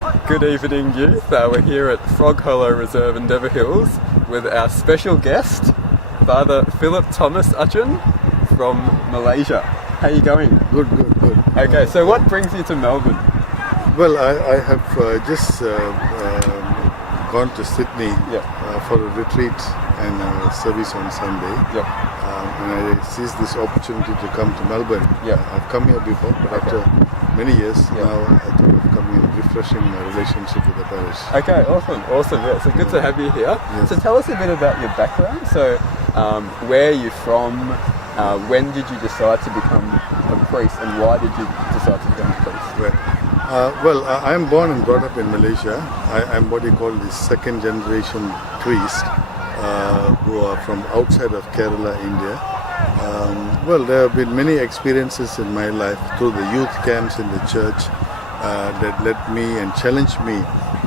Good evening, youth. We're here at Frog Hollow Reserve in Dever Hills with our special guest, Father Philip Thomas Utchin from Malaysia. How are you going? Good. Okay, so what brings you to Melbourne? Well, I have just gone to Sydney for a retreat and a service on Sunday. Yep. And I seized this opportunity to come to Melbourne. I've come here before, but after many years now, I thought of coming and refreshing my relationship with the parish. Okay, awesome. Yeah, so good to have you here. Yes. So tell us a bit about your background. So, where are you from? When did you decide to become a priest, and why did you decide to become a priest? Right. Well, I am born and brought up in Malaysia. I'm what you call the second generation priest who are from outside of Kerala, India. Well, there have been many experiences in my life through the youth camps in the church that led me and challenged me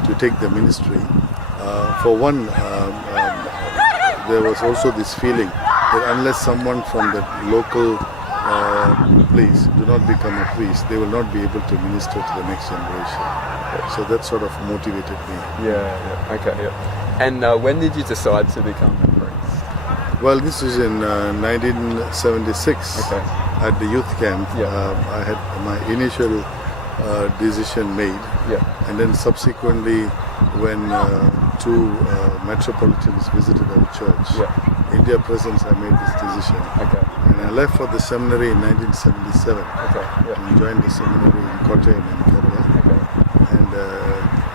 to take the ministry. For one, there was also this feeling that unless someone from the local place do not become a priest, they will not be able to minister to the next generation. So that sort of motivated me. Okay. And when did you decide to become a priest? Well, this was in 1976 at the youth camp. I had my initial decision made, and then subsequently when two metropolitans visited our church, India Presence, I made this decision. And I left for the seminary in 1977 and joined the seminary in Kottayam in Kerala. And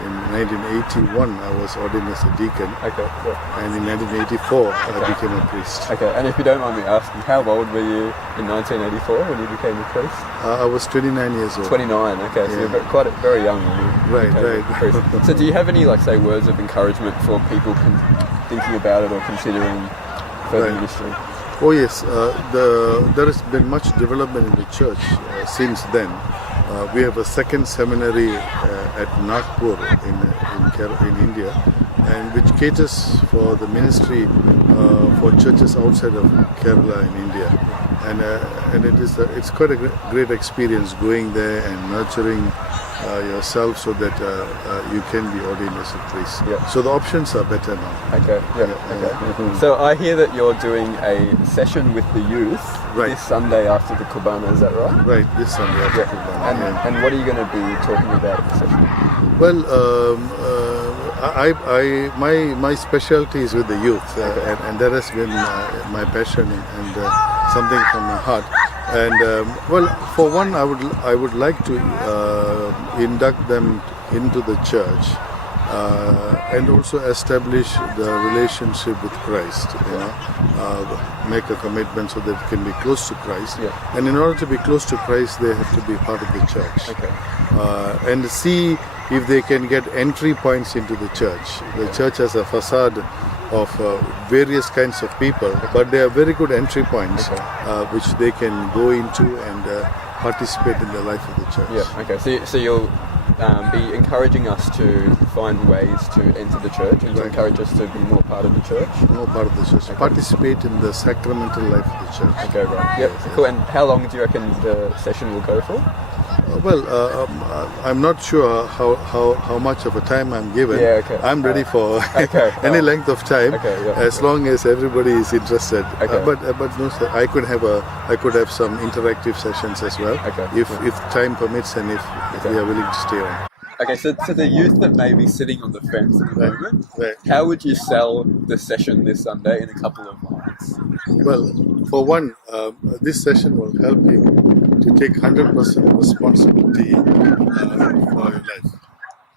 in 1981 I was ordained as a deacon. And in 1984 I became a priest. And if you don't mind me asking, how old were you in 1984 when you became a priest? I was 29 years old. 29, so you're very young when you became a priest. So do you have any, say, words of encouragement for people thinking about it or considering further ministry? Oh yes, there has been much development in the church since then. We have a second seminary at Nagpur in India, and which caters for the ministry for churches outside of Kerala in India. And it's quite a great experience going there and nurturing yourself so that you can be ordained as a priest. So the options are better now. So I hear that you're doing a session with the youth this Sunday after the Kurbana, is that right? Right, this Sunday after Kurbana. And what are you going to be talking about at the session? Well, my specialty is with the youth, and that has been my passion and something from my heart. And well, for one, I would like to induct them into the church and also establish the relationship with Christ. Make a commitment so that they can be close to Christ. And in order to be close to Christ, they have to be part of the church. And see if they can get entry points into the church. The church has a facade of various kinds of people, but they are very good entry points which they can go into and participate in the life of the church. So you'll be encouraging us to find ways to enter the church and to encourage us to be more part of the church? More part of the church. Participate in the sacramental life of the church. Cool. And how long do you reckon the session will go for? Well, I'm not sure how much of a time I'm given. I'm ready for any length of time, as long as everybody is interested. But no, sir, I could have some interactive sessions as well, if time permits and if we are willing to stay on. So to the youth that may be sitting on the fence at the moment, how would you sell the session this Sunday in a couple of lines? Well, for one, this session will help you to take 100% responsibility for your life.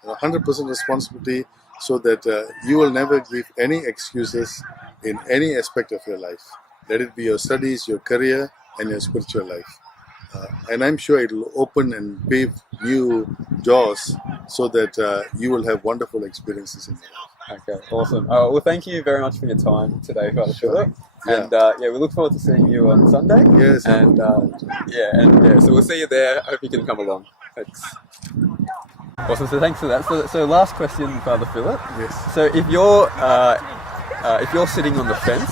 100% responsibility so that you will never give any excuses in any aspect of your life. Let it be your studies, your career, and your spiritual life. And I'm sure it will open and pave new doors so that you will have wonderful experiences in your life. Awesome. Well, thank you very much for your time today, Father Philip. And we look forward to seeing you on Sunday. Yes. And so we'll see you there. I hope you can come along. Thanks. Awesome. So thanks for that. So last question, Father Philip. Yes. So if you're sitting on the fence,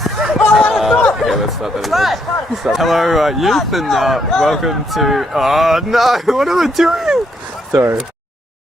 let's start that again. Hello, youth, and welcome to. Oh no! What am I doing? Sorry.